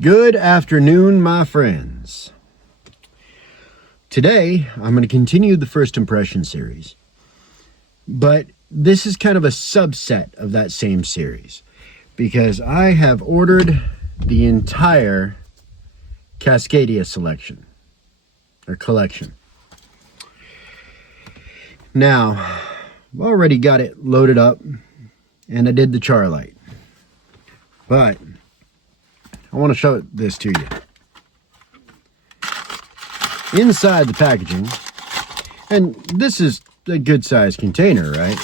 Good afternoon, my friends. Today, I'm going to continue the first impression series, but this is kind of a subset of that same series because I have ordered the entire Cascadia selection or collection. Now, I've already got it loaded up and I did the char light, but I want to show this to you. Inside the packaging, and this is a good sized container, right?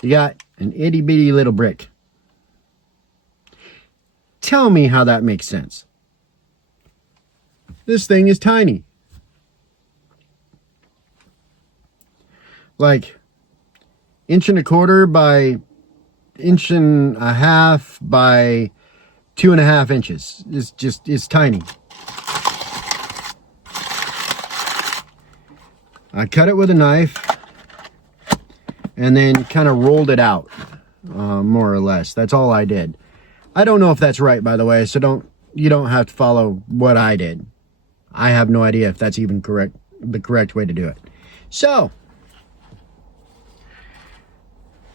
You got an itty bitty little brick. Tell me how that makes sense. This thing is tiny. Like 1.25 by 1.5 by 2.5 inches. It's tiny. I cut it with a knife and then kind of rolled it out, more or less. That's all I did. I don't know if that's right, by the way, so you don't have to follow what I did. I have no idea if that's even the correct way to do it. So,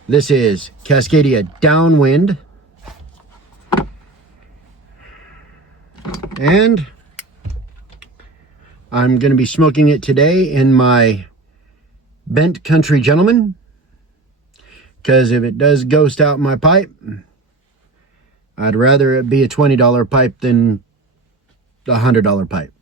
this is Cascadia Downwind. And I'm going to be smoking it today in my Bent Country Gentleman, because if it does ghost out my pipe, I'd rather it be a $20 pipe than a $100 pipe.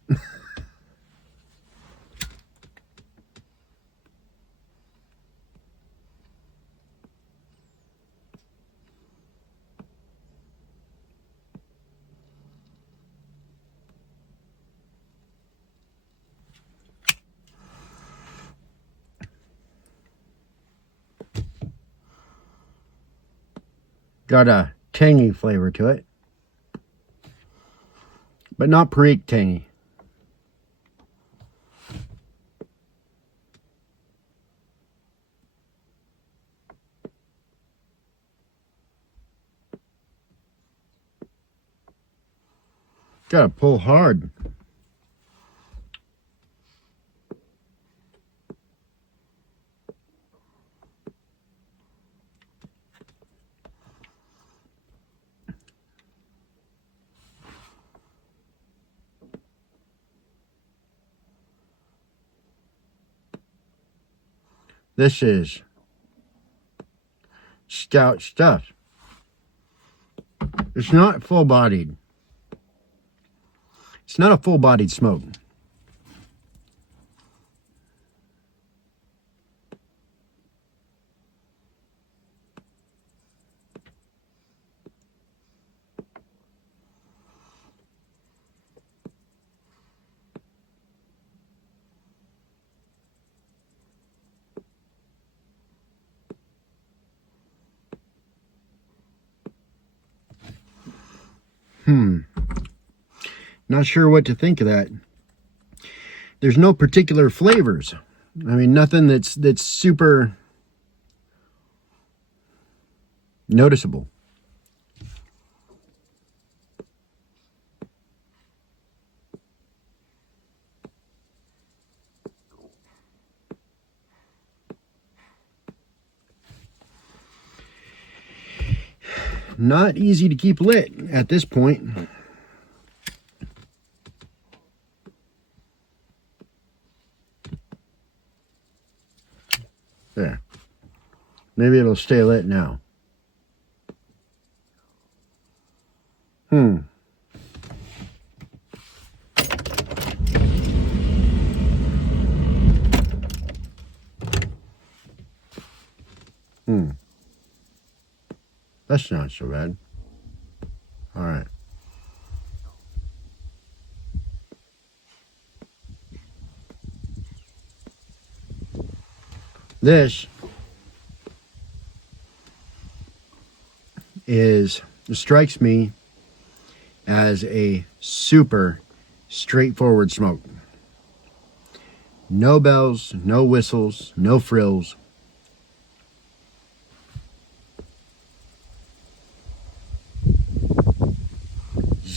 Got a tangy flavor to it, but not Perique tangy. Gotta pull hard. This is stout stuff. It's not full-bodied. It's not a full-bodied smoke. Not sure what to think of that. There's no particular flavors. I mean, nothing that's super noticeable. Not easy to keep lit at this point. There. Maybe it'll stay lit now. That's not so bad. All right. This strikes me as a super straightforward smoke. No bells, no whistles, no frills.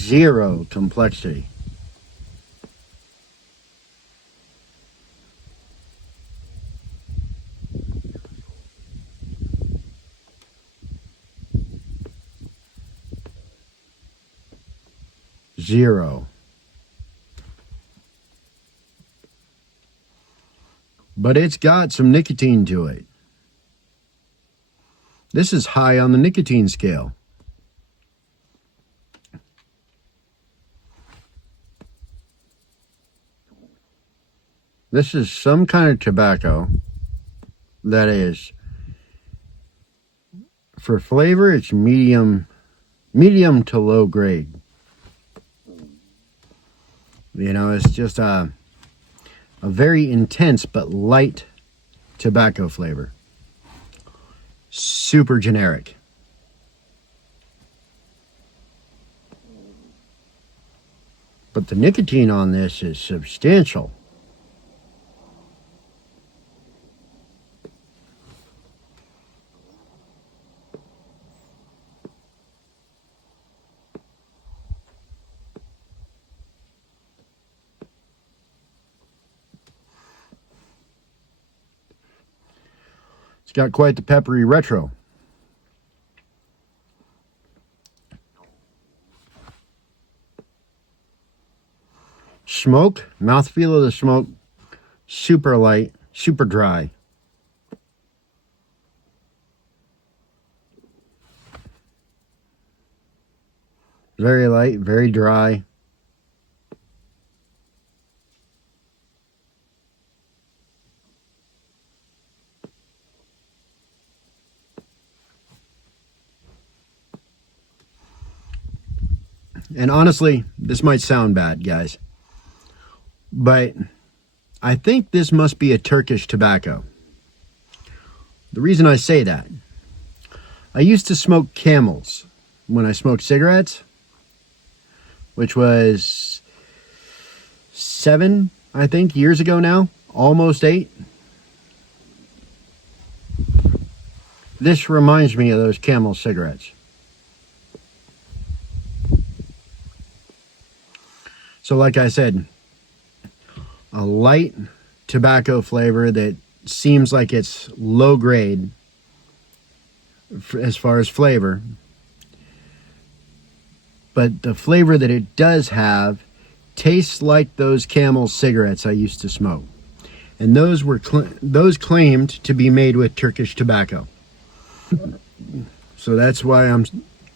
zero complexity. Zero. But it's got some nicotine to it. This is high on the nicotine scale. This is some kind of tobacco that is, for flavor, it's medium to low grade. You know, it's just a very intense but light tobacco flavor. Super generic. But the nicotine on this is substantial. It's got quite the peppery retro. Smoke, mouthfeel of the smoke, super light, super dry. Very light, very dry. And honestly, this might sound bad, guys, but I think this must be a Turkish tobacco. The reason I say that, I used to smoke Camels when I smoked cigarettes, which was 7, I think, years ago now, almost 8. This reminds me of those Camel cigarettes. So like I said, a light tobacco flavor that seems like it's low grade as far as flavor. But the flavor that it does have tastes like those Camel cigarettes I used to smoke. And those were those claimed to be made with Turkish tobacco. So that's why I'm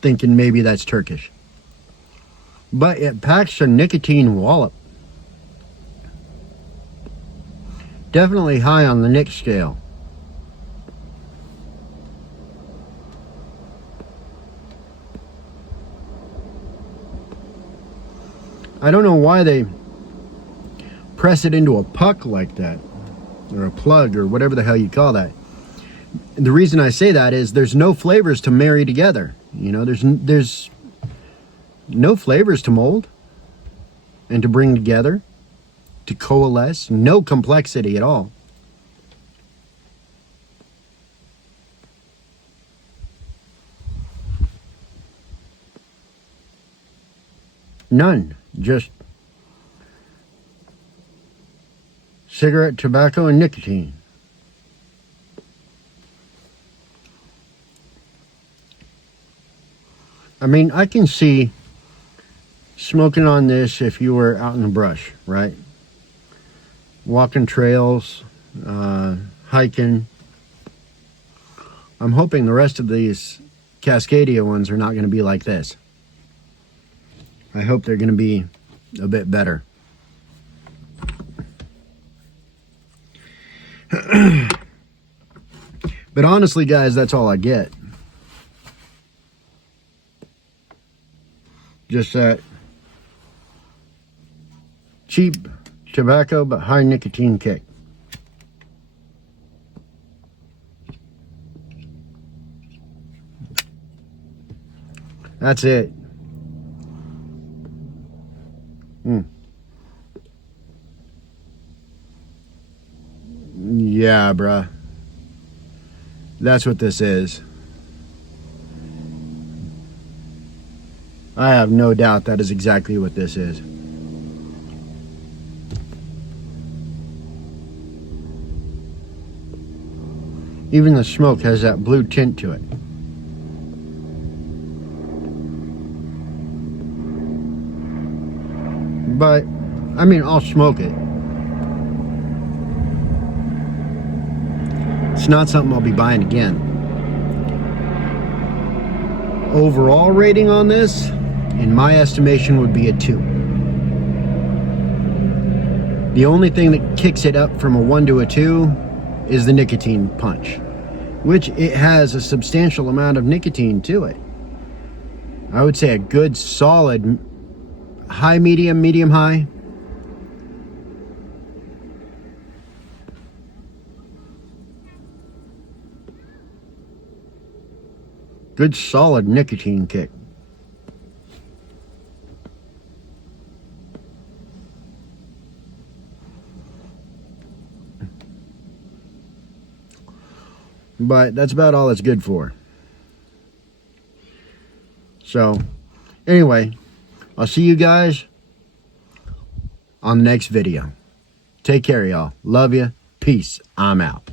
thinking maybe that's Turkish. But it packs a nicotine wallop. Definitely high on the nic scale. I don't know why they press it into a puck like that, or a plug, or whatever the hell you call that. And the reason I say that is there's no flavors to marry together. You know, there's no flavors to mold and to bring together, to coalesce. No complexity at all. None. Just cigarette, tobacco, and nicotine. I mean, I can see smoking on this if you were out in the brush, right? Walking trails, hiking. I'm hoping the rest of these Cascadia ones are not going to be like this. I hope they're going to be a bit better. But honestly, guys, that's all I get. Just that cheap tobacco but high nicotine kick. That's it. Yeah, bruh. That's what this is. I have no doubt that is exactly what this is. Even the smoke has that blue tint to it. But, I mean, I'll smoke it. It's not something I'll be buying again. Overall rating on this, in my estimation, would be a 2. The only thing that kicks it up from a 1 to a 2 is the nicotine punch, which it has a substantial amount of nicotine to it. I would say a good solid high, medium, medium high. Good solid nicotine kick. But that's about all it's good for. So, anyway, I'll see you guys on the next video. Take care, y'all. Love you. Peace. I'm out.